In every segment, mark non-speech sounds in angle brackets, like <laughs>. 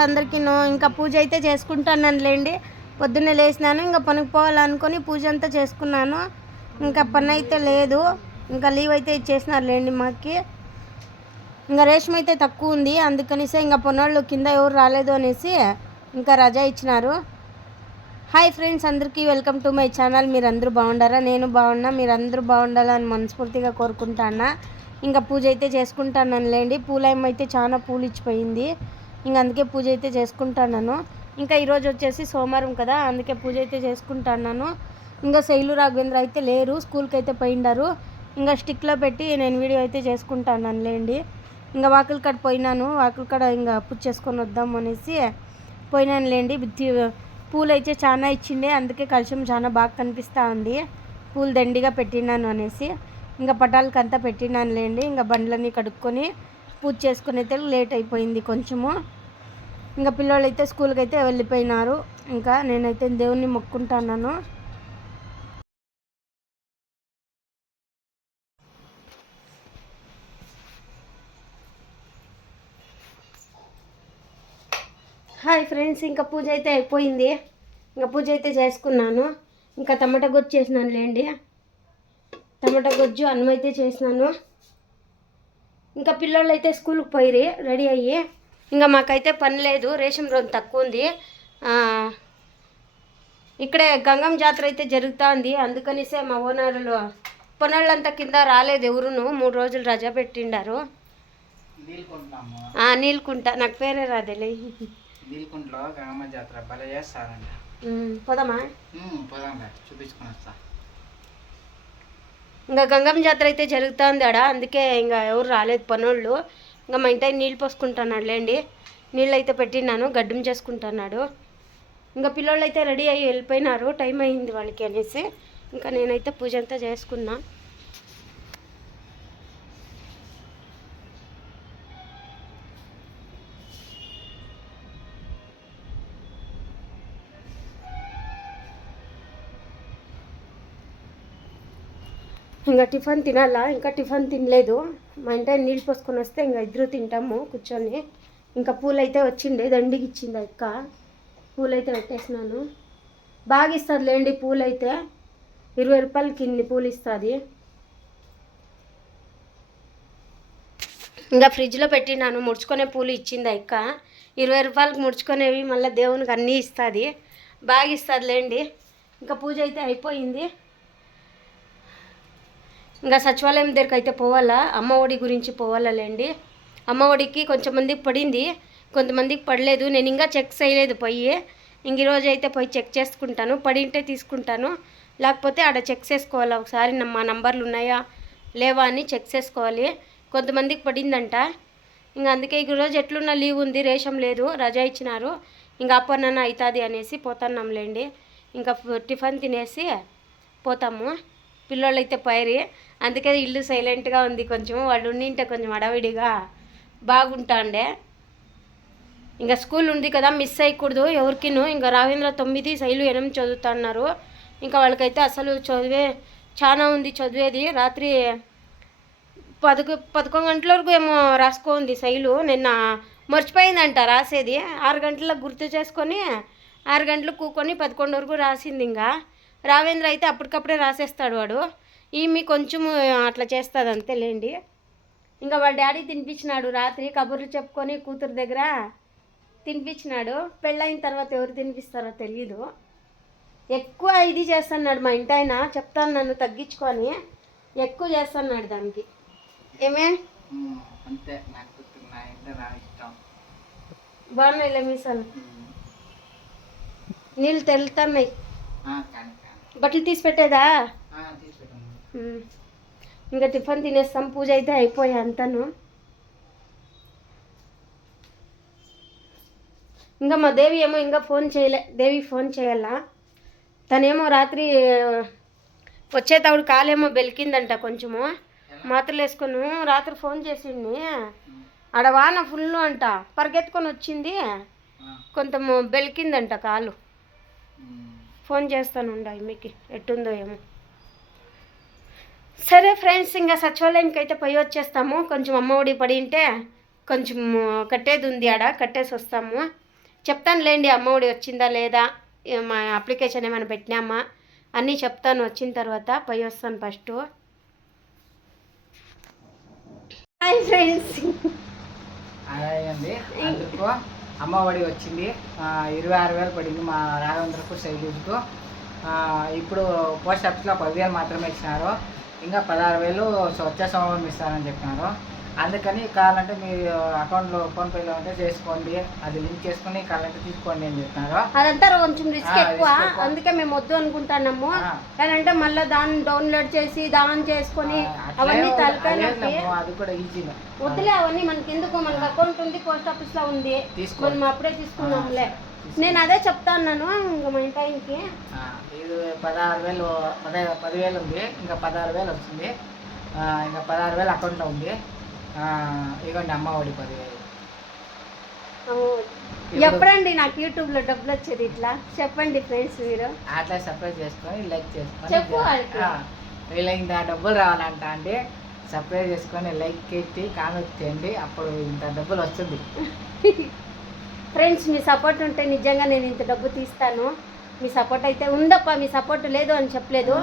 Friends అందరికీ ఇంకా పూజ అయితే చేసుకుంటాను లేండి పొద్దున్నే లేచినాను ఇంకా పనికి పోవాలనుకొని పూజ అంతా చేసుకున్నాను. ఇంకా పని అయితే లేదు. ఇంకా లీవ్ అయితే ఇచ్చేసినారు లేండి మాకి. ఇంకా రేషం అయితే తక్కువ ఉంది. అందుకనిసే ఇంకా పొన్నోళ్ళు కింద ఎవరు రాలేదు అనేసి ఇంకా రజా ఇచ్చినారు. హాయ్ ఫ్రెండ్స్ అందరికీ వెల్కమ్ టు మై ఛానల్. మీరు అందరూ బాగుండారా? నేను బాగున్నా. మీరు అందరూ బాగుండాలని మనస్ఫూర్తిగా కోరుకుంటానా ఇంకా పూజ అయితే చేసుకుంటాను లేండి పూలయం అయితే చాలా పూలు ఇచ్చిపోయింది. ఇంకా అందుకే పూజ అయితే చేసుకుంటాను ఇంకా ఈరోజు వచ్చేసి సోమవారం కదా అందుకే పూజ అయితే చేసుకుంటాను ఇంకా శైలు రాఘవేంద్ర అయితే లేరు స్కూల్కి అయితే పోయిండారు. ఇంకా స్టిక్లో పెట్టి నేను వీడియో అయితే చేసుకుంటాను లేండి ఇంకా వాకిల కాడ పోయినాను వాకిల కాడ ఇంకా పూజ చేసుకొని వద్దాం అనేసి పోయినాను లేండి పూలు అయితే చాలా ఇచ్చిండే అందుకే కలుషం చాలా బాగా కనిపిస్తూ ఉంది. పూలు దండిగా పెట్టినాను అనేసి. ఇంకా పటాలకు అంతా పెట్టినాను లేండి ఇంకా బండ్లన్నీ కడుక్కొని పూజ చేసుకుని అయితే లేట్ అయిపోయింది కొంచెము. ఇంకా పిల్లలు అయితే స్కూల్కి అయితే వెళ్ళిపోయినారు. ఇంకా నేనైతే దేవుణ్ణి మొక్కుంటున్నాను. హాయ్ ఫ్రెండ్స్ ఇంకా పూజ అయితే అయిపోయింది. ఇంకా పూజ అయితే చేసుకున్నాను. ఇంకా టమాటా గొజ్జు చేసినాను లేండి టమాటా గొజ్జు అన్నం అయితే చేసినాను. ఇంకా పిల్లోళ్ళు అయితే స్కూల్కి పోయిరి రెడీ అయ్యి. ఇంకా మాకైతే పని లేదు రేషన్ రోజు తక్కువ ఉంది. ఇక్కడే గంగం జాతర అయితే జరుగుతూ ఉంది అందుకనిసే మా ఓనర్లు పొనాళ్ళంతా కింద రాలేదు ఎవరును. మూడు రోజులు రజా పెట్టిండారు. నీలకుంట. నాకు పేరే రాదేలే. నీలకుంటలో గంగమ్మ జాతర భలే చేస్తారంట ఉమ్, పోదామా? పోదాంలే. చూపించుకొని వస్తా. ఇంకా గంగమ్మ జాతర అయితే జరుగుతుంది ఆడ. అందుకే ఇంకా ఎవరు రాలేదు పనోళ్ళు. ఇంకా మా ఇంటి నీళ్ళు పోసుకుంటున్నాడు లేండి నీళ్ళు అయితే పెట్టినాను గడ్డం చేసుకుంటున్నాడు. ఇంకా పిల్లోళ్ళు అయితే రెడీ అయ్యి వెళ్ళిపోయినారు. టైం అయింది వాళ్ళకి అనేసి. ఇంకా నేనైతే పూజ అంతా చేసుకున్నా. ఇంకా టిఫిన్ తినాలా? ఇంకా టిఫిన్ తినలేదు. మా ఇంటి నీళ్ళు పోసుకొని వస్తే ఇంకా ఇద్దరు తింటాము కూర్చొని. ఇంకా పూలైతే వచ్చిండే దండికి ఇచ్చింది అక్క. పూలైతే పెట్టేసినాను. బాగా ఇస్తుంది లేండి పూలైతే. ఇరవై రూపాయలకి ఇన్ని పూలు ఇస్తుంది. ఇంకా ఫ్రిడ్జ్లో పెట్టినాను ముడుచుకునే పూలు ఇచ్చింది ఆ అక్క. ఇరవై రూపాయలకు ముడుచుకునేవి మళ్ళీ దేవునికి అన్నీ ఇస్తుంది. బాగా ఇస్తుంది లేండి. ఇంకా పూజ అయితే అయిపోయింది. ఇంకా సచివాలయం దగ్గరికి అయితే పోవాలా? అమ్మ ఒడి గురించి పోవాలండి అమ్మ ఒడికి కొంచెం మందికి పడింది. కొంతమందికి పడలేదు. నేను ఇంకా చెక్ చేయలేదు పోయి. ఇంక ఈరోజు అయితే పోయి చెక్ చేసుకుంటాను. పడింటే తీసుకుంటాను. లేకపోతే ఆడ చెక్ చేసుకోవాలి? ఒకసారి మా నంబర్లు ఉన్నాయా? లేవా అని చెక్ చేసుకోవాలి. కొంతమందికి పడిందంట. ఇంకా అందుకే ఈ రోజు ఎట్లున్న లీవ్ ఉంది రేషం లేదు. రజా ఇచ్చినారు. ఇంకా అప్పన్న అవుతుంది అనేసి పోతున్నాంలేండి ఇంకా టిఫిన్ తినేసి పోతాము. పిల్లోళ్ళు అయితే పైరి. అందుకే ఇల్లు సైలెంట్గా ఉంది కొంచెం. వాళ్ళు ఉండింటే కొంచెం అడవిడిగా బాగుంటాండే. ఇంకా స్కూల్ ఉంది కదా మిస్ అయ్యకూడదు ఎవరికినూ. ఇంకా రావేంద్ర తొమ్మిది శైలు ఎనిమిది చదువుతున్నారు. ఇంకా వాళ్ళకైతే అసలు చదివే చాలా ఉంది చదివేది. రాత్రి పదకొ పదకొండు గంటల వరకు ఏమో రాసుకోంది శైలు. నిన్న మర్చిపోయిందంట రాసేది. ఆరు గంటలకు గుర్తు చేసుకొని ఆరు గంటలకు కూకొని పదకొండు వరకు రాసింది ఇంకా. రావేంద్ర అయితే అప్పటికప్పుడే రాసేస్తాడు వాడు. ఈమె కొంచెం అట్లా చేస్తుంది అంతేలేండి. ఇంకా వాళ్ళ డాడీ తినిపించినాడు రాత్రి కబుర్లు చెప్పుకొని కూతురు దగ్గర తినిపించినాడు. పెళ్ళైన తర్వాత ఎవరు తినిపిస్తారో తెలీదు. ఎక్కువ ఇది చేస్తున్నాడు మా ఇంటి ఆయన చెప్తాను నన్ను తగ్గించుకొని. ఎక్కువ చేస్తున్నాడు దానికి. ఏమే? అంతే నాకు నా ఇష్టం. ఉమ్, నీళ్ళు కానీ బట్టలు తీసి పెట్టేదా. ఇంకా టిఫిన్ తినేస్తాం. పూజ అయితే అయిపోయా అంతాను. ఇంకా మా దేవి ఏమో ఇంకా ఫోన్ చేయలే. దేవి ఫోన్ చేయాలా. తనేమో రాత్రి వచ్చేటప్పుడు కాలేమో బెలికిందంట కొంచెము. మాత్రలు వేసుకొని రాత్రి ఫోన్ చేసింది. ఆడ వాన ఫుల్ అంట. పరిగెత్తుకొని వచ్చింది. కొంచెం బెలికిందంట కాలు. ఫోన్ చేస్తాను మీకు ఎట్టుందో ఏమో. సరే ఫ్రెండ్స్ ఇంకా సచివాలయంకి అయితే పోయి వచ్చేస్తాము. కొంచెం అమ్మ ఒడి పడి ఉంటే కొంచెం కట్టేది ఉంది ఆడ కట్టేసి వస్తాము. చెప్తాను లేండి అమ్మఒడి వచ్చిందా లేదా? మా అప్లికేషన్ ఏమైనా పెట్టినామా? అన్నీ చెప్తాను వచ్చిన తర్వాత పోయి వస్తాను ఫస్ట్. Hi friends. అమ్మ ఒడి వచ్చింది ఇరవై ఆరు వేలు పడింది మా రాఘవేంద్రకు శైలీజ్కు. ఇప్పుడు పోస్ట్ ఆఫీస్లో పదివేలు మాత్రమే ఇచ్చినారు. ఇంకా పదహారు వేలు స్వచ్ఛ వచ్చే సంవత్సరం ఇస్తారని చెప్పినారు. అందుకని కావాలంటే మీ అకౌంట్లో ఫోన్పేలో ఉంటే చేసుకోండి. అది లింక్ చేసుకొని కావాలంటే తీసుకోండి అని చెప్పినారు. అదంతా కొంచెం రిస్క్ ఎక్కువ. అందుకే మేము వద్దు అనుకుంటున్నాము. అంటే మళ్ళీ దాన్ని డౌన్లోడ్ చేసి దాని చేసుకొని అవన్నీ ఉంది. తలకాయ అదే కూడా ఈజీగా వద్దులే అవన్నీ మనకి ఎందుకు మనకు అకౌంట్ ఉంది పోస్ట్ ఆఫీస్లో ఉంది. మనం అప్పుడే తీసుకున్నాంలే. నేను అదే చెప్తా ఉన్నాను ఇంకా మా టైంకి ఇది పదహారు వేలు పదే పదివేలు ఉంది. ఇంకా పదహారు వేలు వస్తుంది. ఇంకా పదహారు వేలు అకౌంట్లో ఉంది. ఇదిగోండి అమ్మ ఒడి పదివేలు ఎప్పుడండి నాకు యూట్యూబ్లో డబ్బులు వచ్చేది ఇట్లా? చెప్పండి ఫ్రెండ్స్ మీరు. అట్లా సర్ప్రైజ్ చేసుకొని లైక్ చేసుకొని చెప్పు వాళ్ళకి. ఇంత డబ్బులు రావాలంట అంటే సర్ప్రైజ్ చేసుకొని లైక్ ఎత్తి కామెంట్ చేయండి. అప్పుడు ఇంత డబ్బులు వస్తుంది. <laughs> ఫ్రెండ్స్ మీ సపోర్ట్ ఉంటే నిజంగా నేను ఇంత డబ్బు తీస్తాను. మీ సపోర్ట్ అయితే ఉందప్ప మీ సపోర్ట్ లేదు అని చెప్పలేదు.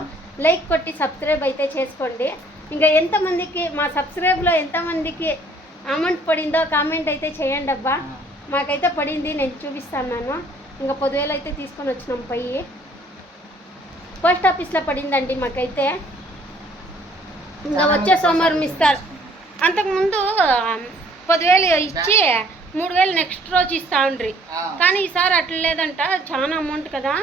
లైక్ కొట్టి సబ్స్క్రైబ్ అయితే చేసుకోండి. ఇంకా ఎంతమందికి మా సబ్స్క్రైబ్లో ఎంతమందికి అమౌంట్ పడిందో కామెంట్ అయితే చేయండి అబ్బా. మాకైతే పడింది నేను చూపిస్తాను ఇంకా పదివేలు అయితే తీసుకొని వచ్చినాం పయ్యి పోస్ట్ ఆఫీస్లో పడిందండి మాకైతే. ఇంకా వచ్చే సోమవారం ఇస్తారు. అంతకుముందు పదివేలు ఇచ్చి మూడు వేలు నెక్స్ట్ రోజు ఇస్తా ఉండ్రి. కానీ ఈసారి అట్లా లేదంట చాలా అమౌంట్ కదా.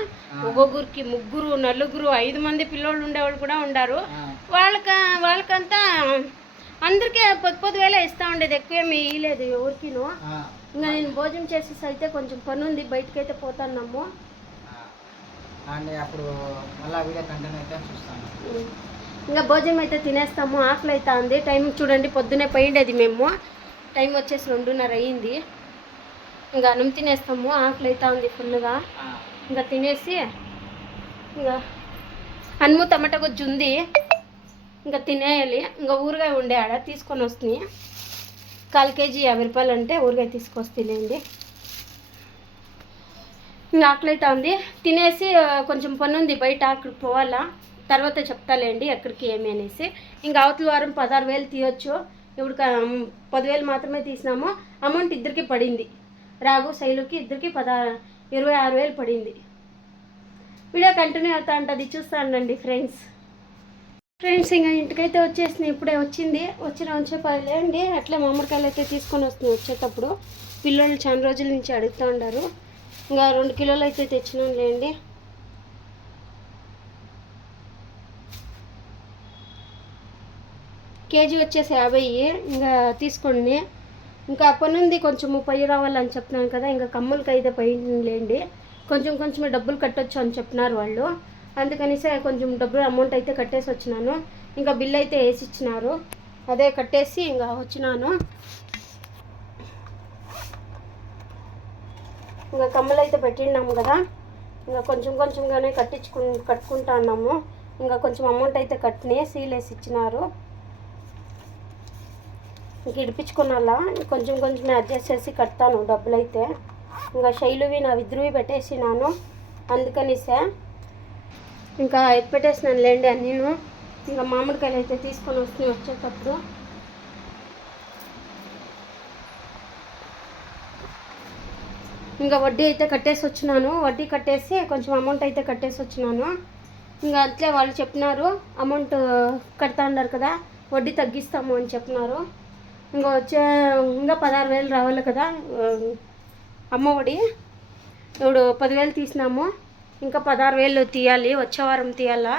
ఒక్కొక్కరికి ముగ్గురు నలుగురు ఐదు మంది పిల్లోళ్ళు ఉండేవాళ్ళు కూడా ఉండారు. వాళ్ళక వాళ్ళకంతా అందరికీ పది పది వేలే ఇస్తా ఉండేది ఎక్కువేమి ఇయ్యలేదు ఎవరికిను. ఇంకా నేను భోజనం చేసేసి అయితే కొంచెం పని ఉంది బయటకు అయితే పోతున్నాము. ఆ. అండ్ అప్పుడు మళ్ళీ వీడియో కంటెంట్ అయితే చూస్తాను. ఇంకా భోజనం అయితే తినేస్తాము ఆకలి అయితే ఉంది టైం చూడండి పొద్దునే పోయిండేది మేము. టైం వచ్చేసి రెండున్నర అయ్యింది ఇంకా అన్నం తినేస్తాము ఆకలి అయితే ఉంది ఫుల్గా ఇంకా తినేసి ఇంకా అన్నము టమాటా గుజ్జు ఉంది. ఇంకా తినేయాలి. ఇంకా ఊరగాయ ఉండే ఆడ తీసుకొని వస్తుంది కాల్ కేజీ యాభై రూపాయలు అంటే ఊరగాయ తీసుకొస్తేలేండి ఇంకా ఆకలైతే ఉంది తినేసి కొంచెం పని ఉంది. బయట అక్కడికి పోవాలా. తర్వాత చెప్తాలేండి ఎక్కడికి ఏమి అనేసి. ఇంకా అవతల వారం పదహారు వేలు తీయొచ్చు. ఇప్పుడు పదివేలు మాత్రమే తీసినాము. అమౌంట్ ఇద్దరికి పడింది. రాగు శైలుకి ఇద్దరికి పదహారు ఇరవై ఆరు వేలు పడింది. వీడియో కంటిన్యూ అవుతా ఉంటుంది చూస్తా ఉండండి ఫ్రెండ్స్. ఫ్రెండ్స్ ఇంకా ఇంటికైతే వచ్చేసింది ఇప్పుడే వచ్చింది. వచ్చిన వచ్చే పదిలేండి అట్లా మామిడికాయలు అయితే తీసుకొని వస్తుంది వచ్చేటప్పుడు. పిల్లలు చాలా రోజుల నుంచి అడుగుతూ ఉండారు. ఇంకా రెండు కిలోలు అయితే తెచ్చినాం లేండి కేజీ వచ్చేసి యాభై. ఇంకా తీసుకోండి. ఇంకా అప్పటి నుండి కొంచెం పై రావాలని చెప్తున్నాను కదా ఇంకా కమ్ములకి అయితే పోయిందిలేండి కొంచెం కొంచెం డబ్బులు కట్టొచ్చు అని చెప్పినారు వాళ్ళు. అందుకనిసే కొంచెం డబ్బులు అమౌంట్ అయితే కట్టేసి వచ్చినాను. ఇంకా బిల్ అయితే వేసి ఇచ్చినారు అదే కట్టేసి ఇంకా వచ్చినాను. ఇంకా కమ్మలు అయితే పెట్టినాము కదా. ఇంకా కొంచెం కొంచెంగానే కట్టించుకు కట్టుకుంటా ఉన్నాము ఇంకా కొంచెం అమౌంట్ అయితే కట్టినే సీల్ వేసి ఇచ్చినారు ఇంక ఇడిపించుకున్నలా? కొంచెం కొంచెం అడ్జస్ట్ చేసి కడతాను డబ్బులు అయితే ఇంకా శైలువి నా విద్రువి పెట్టేసినాను. అందుకనిసే ఇంకా ఎత్తి పెట్టేసినాను లేండి అన్నీను ఇంకా మామిడికాయలు అయితే తీసుకొని వస్తున్నాయి వచ్చేటప్పుడు. ఇంకా వడ్డీ అయితే కట్టేసి వచ్చినాను. వడ్డీ కట్టేసి కొంచెం అమౌంట్ అయితే కట్టేసి వచ్చినాను. ఇంకా అట్లే వాళ్ళు చెప్పినారు అమౌంట్ కడతా ఉన్నారు కదా వడ్డీ తగ్గిస్తాము అని చెప్పినారు. ఇంకా వచ్చే ఇంకా పదహారు వేలు రావాలి కదా అమ్మ ఒడి. ఇప్పుడు పదివేలు తీసినాము. ఇంకా పదహారు వేలు తీయాలి వచ్చే వారం తీయాలా?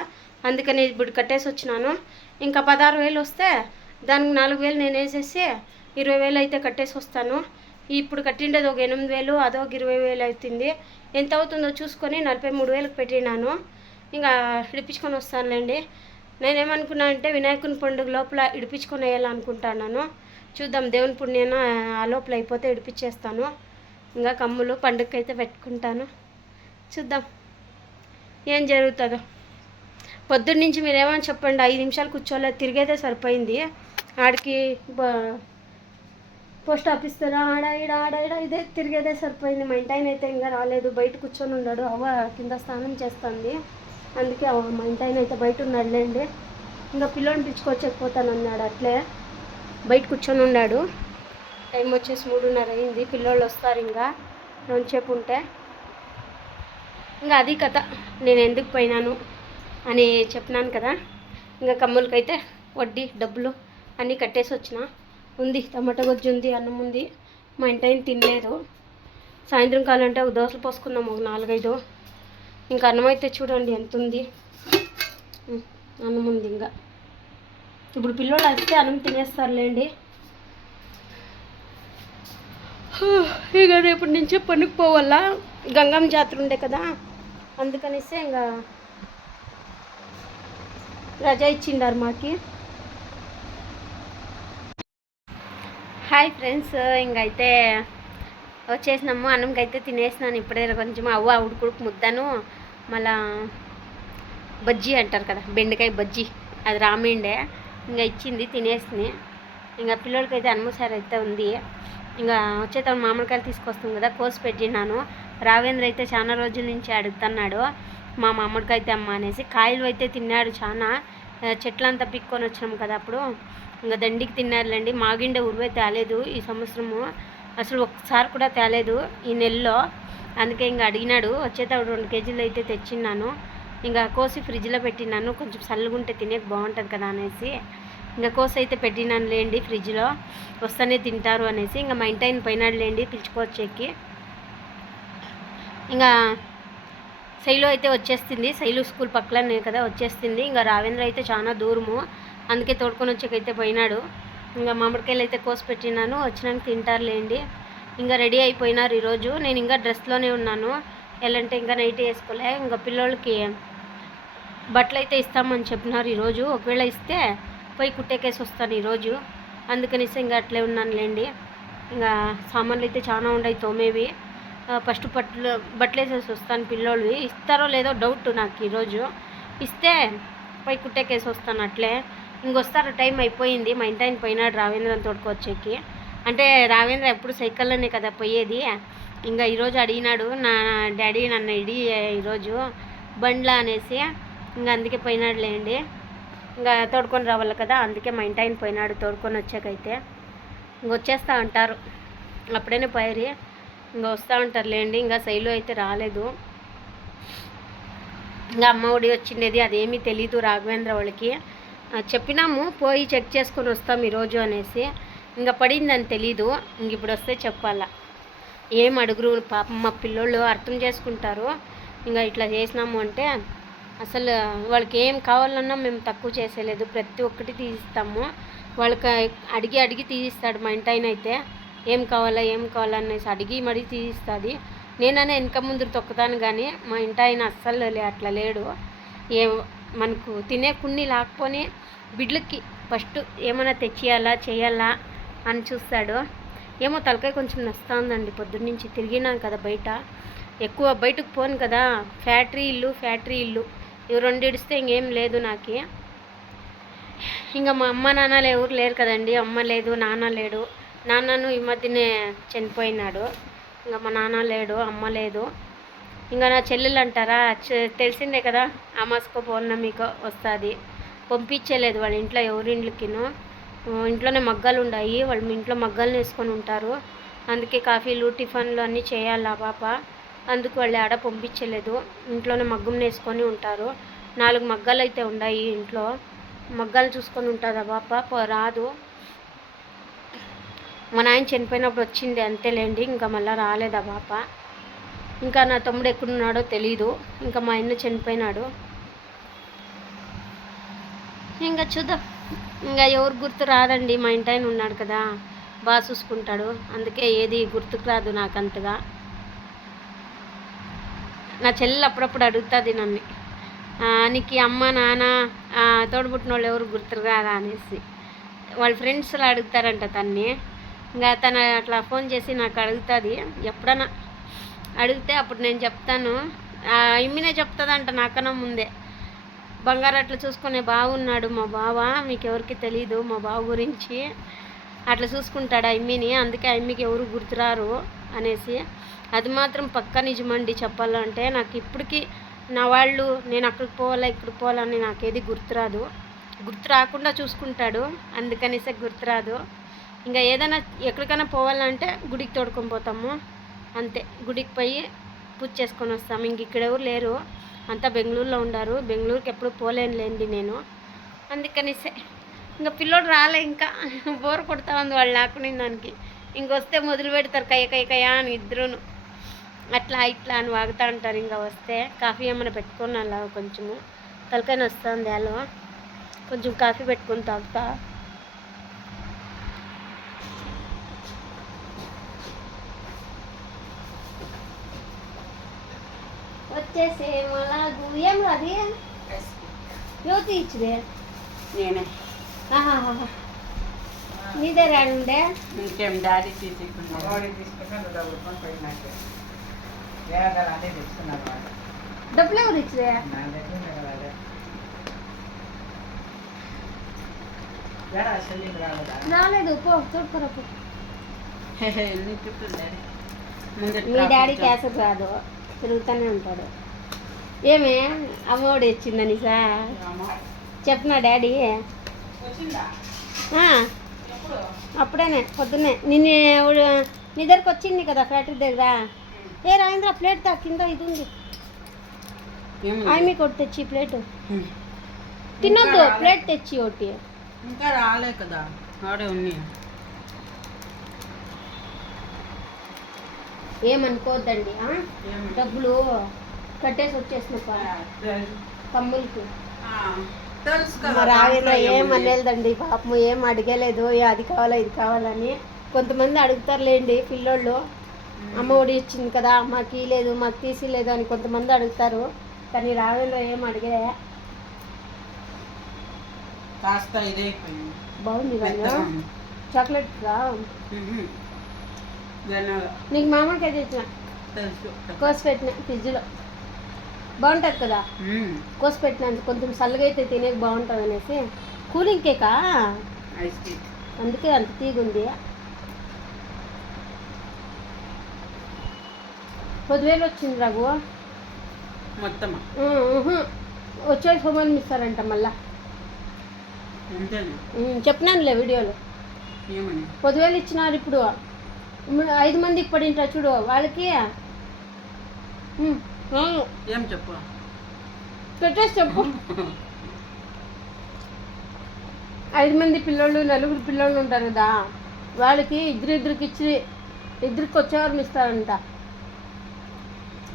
అందుకని ఇప్పుడు కట్టేసి వచ్చినాను. ఇంకా పదహారు వేలు వస్తే దానికి నాలుగు వేలు నేను వేసేసి ఇరవై వేలు అయితే కట్టేసి వస్తాను. ఇప్పుడు కట్టిండేది ఒక ఎనిమిది వేలు అదొక ఇరవై వేలు అవుతుంది. ఎంత అవుతుందో చూసుకొని నలభై మూడు వేలకు పెట్టినాను. ఇంకా ఇడిపించుకొని వస్తానులేండి. నేనేమనుకున్నా అంటే వినాయకుని పండుగ లోపల ఇడిపించుకొని వేయాలనుకుంటున్నాను. చూద్దాం దేవుని పుణ్యాన ఆ లోపల అయిపోతే ఇడిపించేస్తాను. ఇంకా కమ్ములు పండుగకి అయితే పెట్టుకుంటాను. చూద్దాం. ఏం జరుగుతుందో. పొద్దున్న నుంచి మీరేమని చెప్పండి ఐదు నిమిషాలు కూర్చోలేదు తిరిగేదే సరిపోయింది. ఆడికి పోస్ట్ ఆఫీస్ దగ్గర ఆడ ఈడ ఆడ ఈడ ఇదే తిరిగేదే సరిపోయింది. మా ఇంటి ఆయన అయితే ఇంకా రాలేదు. బయట కూర్చొని ఉన్నాడు. అవ్వ కింద స్నానం చేస్తుంది. అందుకే అవ్వ మా ఇంటి ఆయన అయితే బయట ఉన్నాడులేండి ఇంకా పిల్లోని పిలుచుకొచ్చకపోతాను అన్నాడు అట్లే. బయట కూర్చొని ఉన్నాడు. టైం వచ్చేసి మూడున్నర అయింది. పిల్లోళ్ళు వస్తారు ఇంకా. రెండుసేపు ఉంటే. ఇంకా అది కథ. నేను ఎందుకు పోయినాను అని చెప్పినాను కదా. ఇంకా కమ్ములకైతే వడ్డీ డబ్బులు అన్నీ కట్టేసి వచ్చిన. ఉంది టమాటా గొజ్జు ఉంది అన్నం ఉంది. మా ఇంటి ఆయన తినలేదు. సాయంత్రం కావాలంటే ఒక దోశలు పోసుకుందాం ఒక నాలుగైదు. ఇంకా అన్నం అయితే చూడండి ఎంత ఉంది. అన్నం ఉంది ఇంకా. ఇప్పుడు పిల్లలు వస్తే అన్నం తినేస్తారులేండి. ఇక రేపటి నుంచే పనికి పోవాలా గంగమ్మ జాతర ఉండే కదా? అందుకనేసి ఇంకా రజా ఇచ్చిండారు మాకి. హాయ్ ఫ్రెండ్స్ ఇంకైతే వచ్చేసినాము. అన్నంకి అయితే తినేసినాను. ఇప్పుడే కొంచెం అవ్వ ఉడుకుడుకు ముద్దను మళ్ళా బజ్జీ అంటారు కదా బెండకాయ బజ్జీ అది రామిండే. ఇంకా ఇచ్చింది తినేసింది. ఇంకా పిల్లలకైతే అన్నసారి అయితే ఉంది. ఇంకా వచ్చేటప్పుడు మామిడికాయలు తీసుకొస్తాం కదా కోసి పెట్టినాను. రావేంద్ర అయితే చాలా రోజుల నుంచి అడుగుతున్నాడు మా మామిడికాయ అయితే అమ్మ అనేసి. కాయలు అయితే తిన్నాడు చాలా. చెట్లంతా పిక్కొని వచ్చినాం కదా అప్పుడు. ఇంకా దండికి తిన్నారులేండి. మాగిండే ఉరువే తేలేదు ఈ సంవత్సరము. అసలు ఒక్కసారి కూడా తేలేదు ఈ నెలలో. అందుకే ఇంకా అడిగినాడు. వచ్చేటప్పుడు రెండు కేజీలు అయితే తెచ్చిన్నాను. ఇంకా కోసి ఫ్రిడ్జ్లో పెట్టినాను కొంచెం చల్లగుంటే తినే బాగుంటుంది కదా అనేసి. ఇంకా కోస అయితే పెట్టినాను లేండి ఫ్రిడ్జ్లో. వస్తేనే తింటారు అనేసి ఇంకా మా ఇంటి ఆయన పోయినాడు లేండి పిలుచుకోవచ్చేకి ఇంకా శైలు అయితే వచ్చేస్తుంది శైలు స్కూల్ పక్కలనే కదా వచ్చేస్తుంది ఇంకా రావేంద్ర అయితే చాలా దూరము. అందుకే తోడుకొని వచ్చేకైతే పోయినాడు. ఇంకా మామిడికాయలు అయితే కోసి పెట్టినాను. వచ్చినాక తింటారులేండి ఇంకా రెడీ అయిపోయినారు ఈరోజు. నేను ఇంకా డ్రెస్లోనే ఉన్నాను. ఎలాంటి ఇంకా నైట్ వేసుకోలే. ఇంకా పిల్లలకి బట్టలు అయితే ఇస్తామని చెప్పినారు ఈరోజు. ఒకవేళ ఇస్తే పోయి కుట్టేకేసి వస్తాను ఈరోజు. అందుకనేసి ఇంకా అట్లే ఉన్నానులేండి. ఇంకా సామాన్లు అయితే చాలా ఉన్నాయి తోమేవి. ఫస్ట్ బట్టలు బట్టలు వేసేసి వస్తాను పిల్లోళ్ళవి ఇస్తారో లేదో డౌట్ నాకు ఈరోజు. ఇస్తే పోయి కుట్టేకేసి వస్తాను అట్లే. ఇంకొస్తారు టైం అయిపోయింది. మా ఇంటి ఆయన పోయినాడు రావేంద్రని తోడుకొచ్చేకి. అంటే రావేంద్ర ఎప్పుడు సైకిల్లోనే కదా పోయేది. ఇంకా ఈరోజు అడిగినాడు నా డాడీ నన్ను ఇడి ఈరోజు. బండ్లా అనేసి. ఇంకా అందుకే పోయినాడులేండి. ఇంకా తోడుకొని రావాలి కదా అందుకే మా ఇంటి ఆయన పోయినాడు తోడుకొని వచ్చాకైతే. ఇంక వచ్చేస్తా అంటారు. అప్పుడైనా పైరి ఇంకా వస్తూ ఉంటారులేండి ఇంకా శైలు అయితే రాలేదు. ఇంకా అమ్మ ఒడి వచ్చిండేది అదేమీ తెలీదు రాఘవేంద్ర వాళ్ళకి. చెప్పినాము పోయి చెక్ చేసుకొని వస్తాం ఈరోజు అనేసి. ఇంకా పడిందని తెలీదు ఇంక ఇప్పుడు వస్తే చెప్పాలా. ఏం అడుగురు పాపం మా పిల్లోళ్ళు అర్థం చేసుకుంటారు. ఇంకా ఇట్లా చేసినాము అంటే అసలు వాళ్ళకి ఏం కావాలన్నా మేము తక్కువ చేసేలేదు ప్రతి ఒక్కటి తీసిస్తాము వాళ్ళకి అడిగి అడిగి తీయిస్తాడు మా ఇంటి ఆయన అయితే. ఏం కావాలా ఏం కావాలా అనేసి అడిగి మరీ తీయిస్తుంది నేననే వెనక ముందు తొక్కుతాను కానీ మా ఇంటి ఆయన అస్సలు లే అట్లా లేడు. ఏ మనకు తినే కొన్ని లేకపోని బిడ్లకి ఫస్ట్ ఏమైనా తెచ్చియాలా చేయాలా అని చూస్తాడు. ఏమో తలకాయ కొంచెం నస్తా ఉందండి పొద్దున్నుంచి తిరిగినాం కదా బయట. ఎక్కువ బయటకు పోను కదా. ఫ్యాక్టరీ ఇల్లు ఫ్యాక్టరీ ఇల్లు. ఇవి రెండు ఇడిస్తే ఇంకేం లేదు నాకు. ఇంకా మా అమ్మ నాన్నలు ఎవరు లేరు కదండి అమ్మ లేదు నాన్న లేడు. నాన్నను ఈ మధ్యనే చనిపోయినాడు. ఇంకా మా నాన్న లేడు అమ్మ లేదు. ఇంకా నా చెల్లెలు అంటారా? తెలిసిందే కదా అమాస్కో పౌర్ణమికో వస్తుంది. పంపించలేదు వాళ్ళ ఇంట్లో ఎవరింట్లకిను ఇంట్లోనే మగ్గాలు ఉన్నాయి వాళ్ళు మీ ఇంట్లో మగ్గాలు వేసుకొని ఉంటారు. అందుకే కాఫీలు టిఫన్లు అన్నీ చేయాలి ఆ పాప. అందుకు వాళ్ళు ఆడ పంపించలేదు. ఇంట్లోనే మగ్గం వేసుకొని ఉంటారు. నాలుగు మగ్గాలు అయితే ఉన్నాయి ఇంట్లో. మగ్గాలు చూసుకొని ఉంటుందా ఆ పాప రాదు. మా నాయన చనిపోయినప్పుడు వచ్చింది అంతేలేండి ఇంకా మళ్ళీ రాలేదా పాప? ఇంకా నా తమ్ముడు ఎక్కడున్నాడో తెలీదు. ఇంకా మా ఆయన చనిపోయినాడు. ఇంకా చూద్దాం. ఇంకా ఎవరు గుర్తు రాదండి మా ఇంటి ఆయన ఉన్నాడు కదా. బాగా చూసుకుంటాడు. అందుకే ఏది గుర్తుకు రాదు నాకు అంతగా నా చెల్లి అప్పుడప్పుడు అడుగుతుంది నన్ను నీకు అమ్మ నాన్న తోడుబుట్టిన తోడుపుట్టిన వాళ్ళు ఎవరు గుర్తురారా అనేసి. వాళ్ళ ఫ్రెండ్స్ అలా అడుగుతారంట తన్ని. ఇంకా తను అట్లా ఫోన్ చేసి నాకు అడుగుతుంది. ఎప్పుడన్నా అడిగితే అప్పుడు నేను చెప్తాను. ఆ, ఇమ్మినే చెప్తుందంట నాకన్నా ముందే. బంగారు అట్లా చూసుకునే బాగున్నాడు మా బావ మీకు ఎవరికి తెలీదు మా బావ గురించి. అట్లా చూసుకుంటాడు ఆ ఇమ్మిని? అందుకే ఆ ఇమ్మికి ఎవరు గుర్తురారు. అనేసి. అది మాత్రం పక్క నిజమండి చెప్పాలంటే. నాకు ఇప్పటికీ నా వాళ్ళు నేను అక్కడికి పోవాలా ఇక్కడికి పోవాలని నాకేది గుర్తురాదు గుర్తు రాకుండా చూసుకుంటాడు. అందుకనేసే గుర్తురాదు ఇంకా ఏదైనా ఎక్కడికైనా పోవాలంటే గుడికి తోడుకొని పోతాము. అంతే. గుడికి పోయి పూజ చేసుకొని వస్తాము. ఇంక ఇక్కడ ఎవరు లేరు. అంతా బెంగళూరులో ఉండారు. బెంగళూరుకి ఎప్పుడు పోలేనులేండి నేను. అందుకనేసే. ఇంకా పిల్లోడు రాలే ఇంకా. బోర్ కొడతా ఉంది వాళ్ళు లేకునే దానికి ఇంకొస్తే మొదలు పెడతారు కయ్య కయ్య కయ్య అని ఇద్దరును. అట్లా ఇట్లా అని వాగుతూ ఉంటారు ఇంకా వస్తే కాఫీ ఏమైనా పెట్టుకొని అలా కొంచెము. తలకాయ వస్తుంది అలో. కొంచెం కాఫీ పెట్టుకొని తాగుతా. వచ్చేసే ఏం రాది? యువతి ఇచ్చిదే? నేనే. నీదే రాడుండే ఇంకేం డాడీ నువ్వు డబ్బులు కొని పోయినట్టే వేరే అన్నీ తెచ్చుకున్నారు వాళ్ళు డబ్బులు ఎవరు అసలు రాలేదా? పో చూడుకోరా పో. మీ డాడీ క్యాసెట్ రాదు తిరుగుతూనే ఉంటాడు. ఏమే అమ్మఒడి వచ్చిందని సార్ చెప్పిన డాడీ? వచ్చిందా? ఆ, ఎప్పుడు అప్పుడేనే పొద్దున్నే. నిన్న ఎవడు- నీ దగ్గరకు వచ్చింది కదా ఫ్యాక్టరీ దగ్గర. ఏ రాయింద్ర ప్లేట్ తా కింద ఇది ఉంది. ఆమె కొట్టి తెచ్చి ప్లేట్. తినొద్దు ప్లేట్ తెచ్చి ఒకటి ఇంకా రాలే కదా ఆడే ఉన్నాయి ఏమనుకోవద్దండి? డబ్బులు కట్టేసి వచ్చేసినప్ప. కదా మరి దాంట్లో ఏం? అనేదండి పాపం ఏం అడగలేదు అది కావాలా ఇది కావాలని. కొంతమంది అడుగుతారులేండి పిల్లోళ్ళు. అమ్మ ఒడి ఇచ్చింది కదా మాకు లేదు మాకు తీసిలేదు అని కొంతమంది అడుగుతారు. కానీ రావేంద్ర ఏం అడిగే కాస్త ఇదైపోయింది. బాగుంది కదా. చాక్లెట్ నీకు మామూలుగా తెచ్చిన? తెలుసు. కోసి పెట్టిన ఫ్రిడ్జ్లో. బాగుంటుంది కదా. కోసి పెట్టినంత కొంచెం చల్లగా అయితే తినేకి బాగుంటుంది అనేసి. కూలింగ్ కేకా? అందుకే అంత తీగుంది. పదివేలు వచ్చింది రఘు. మొత్తమా? ఉహు. వచ్చే సోమవారం ఇస్తారంట మళ్ళా. చెప్పినానులే వీడియోలో. పదివేలు ఇచ్చినారు ఇప్పుడు. ఐదు మందికి పడింటారు చూడు వాళ్ళకి. ఏం చెప్పు? పెట్టేసి చెప్పు. ఐదు మంది పిల్లోళ్ళు నలుగురు పిల్లోళ్ళు ఉంటారు కదా వాళ్ళకి ఇద్దరు ఇద్దరికి ఇచ్చి ఇద్దరికి వచ్చేవారు ఇస్తారంట.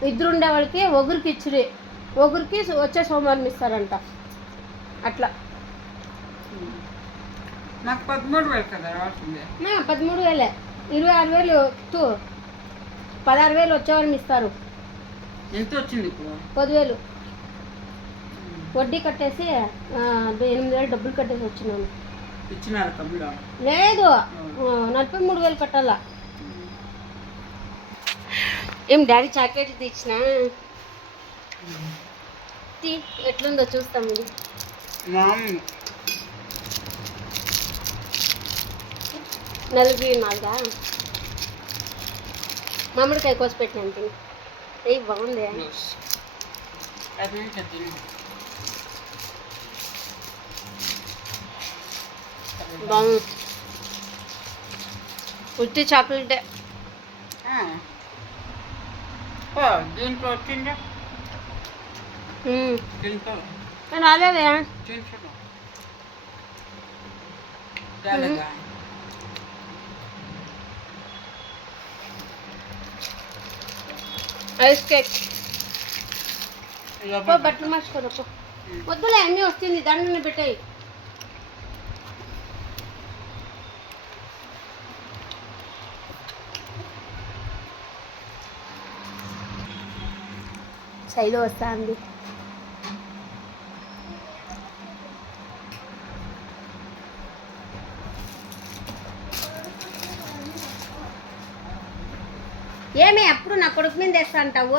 ఇద్దరు ఉండే వాళ్ళకి ఒకరికి ఇచ్చిరి ఒకరికి వచ్చే సోమవారం ఇస్తారంట. అట్లా. నాకు పదమూడు వేలు కదా పదమూడు వేలే. ఇరవై ఆరు వేలు పదహారు వేలు వచ్చేవాళ్ళని ఇస్తారు. ఎంత వచ్చింది ఇప్పుడు? పదివేలు. వడ్డీ కట్టేసి ఎనిమిది వేలు డబ్బులు కట్టేసి వచ్చినాను. ఇచ్చినారు తమ్ముడు? లేదు. నలభై మూడు వేలు కట్టాలా. ఏం డాడీ చాక్లెట్ తెచ్చిన? తీ ఎట్లుందో చూస్తాం ఇది. నలుగురి నాలుగా? మామిడికాయ కోసి పెట్టినాను తిని. ఏ బాగుంది అది ఇంకా తిను. బాగుంది ఉత్తి చాక్లెటే ఆ. ఓ దీంట్లో వచ్చిందా ఉమ్. దీంట్లో రాలేదే చూడు రాలేదా ఐస్ కేక్. పో బట్టలు మార్చుకోరా వద్దులే అన్నీ వస్తుంది దాంట్లోనే పెట్టాయి. సైడ్ వస్తా అంది ఏమే అప్పుడు నా కొడుకు మీద తెస్తా అంటావు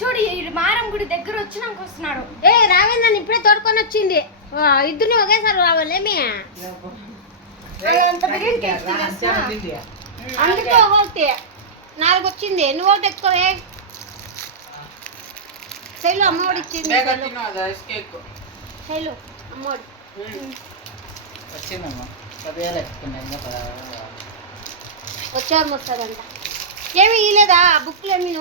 చూడు మారం గుడి దగ్గర వచ్చినాక వస్తున్నాడు. ఏ రావేందని ఇప్పుడే తోడుకొని వచ్చింది. ఇద్దరిని ఒకేసారి రావాలేమి? అందుకే ఒకటి నాలుగు వచ్చింది నువ్వు ఒకటి ఎక్కువే శైలు అమ్మఒడి ఇచ్చింది. శైలు అమ్మఒడి. వచ్చిందమ్మా. వచ్చారు మొత్తం ఏమి ఇయలేదా బుక్లు ఏమి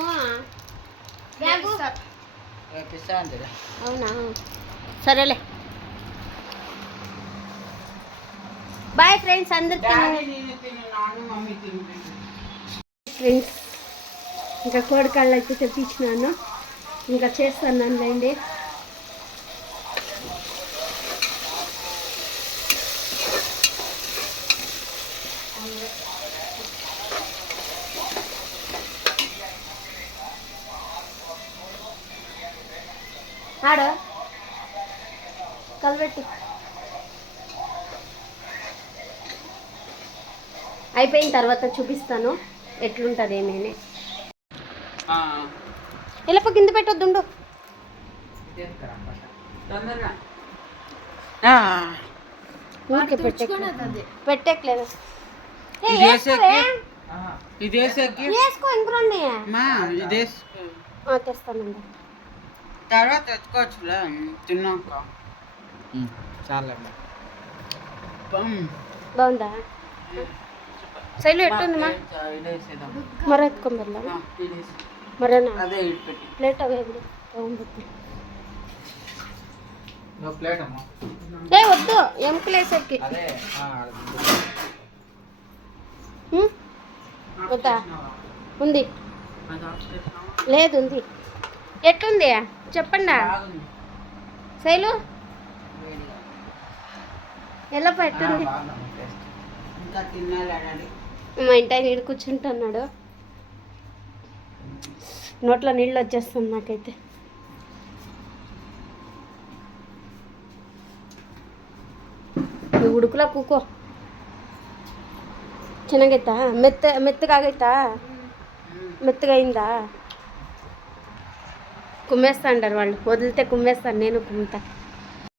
అవునా? సరేలే. బాయ్ ఫ్రెండ్స్ అందరికీ ఫ్రెండ్స్ ఇంకా కోడికాళ్ళు అయితే తెప్పించినాను. ఇంకా చేస్తాను లేండి. ఆడ. కలబెట్టు అయిపోయిన తర్వాత చూపిస్తాను. ఎట్లుంటుంది ఏమేమి. ಹಾಂ ఎలప కింద పెట్టొద్దుండు. ఊరికే పెట్టే పెట్టేట్లేదు ఏ, ఇది వేసుకోవే. వేసేకి? ఇది వేసాకి వేసుకో ఇంకురండి మా ఇది వేసుకో ఆ, తెస్తానండి. తర్వాత ఎత్తుకోవచ్చులే తిన్నాక. చాలమ్మా పమ్. బాగుందా? శైలు ఎట్టుంది మర వేసి. మరేనా? అదే ప్లేట్ ప్లేట్ అమ్మా. ఏ వద్దు ఉం? వద్దా? ఉంది? లేదు ఉంది. ఎట్లుంది చెప్పండి బాగుంది శైలు వేడిగా. ఎలా ఆ, ఎట్టుంది బాగుందమ్మా టేస్ట్ ఇంకా తినాలి డాడీ మా ఇంటి ఆయన ఈడ కూర్చుంటున్నాడు నోట్లో నీళ్ళు వచ్చేస్తుంది నాకైతే నువ్వు ఉడుకులా కూకో ಚೆನ್ನಾಗೈತಾ ಮೆತ್ತ ಮೆತ್ತಗಾಗೈತಾ మెత్తగా అయిందా కుమ్మేస్తా అంటారు వాళ్ళు. వదిలితే కుమ్మేస్తాను నేను కుమ్ముతా.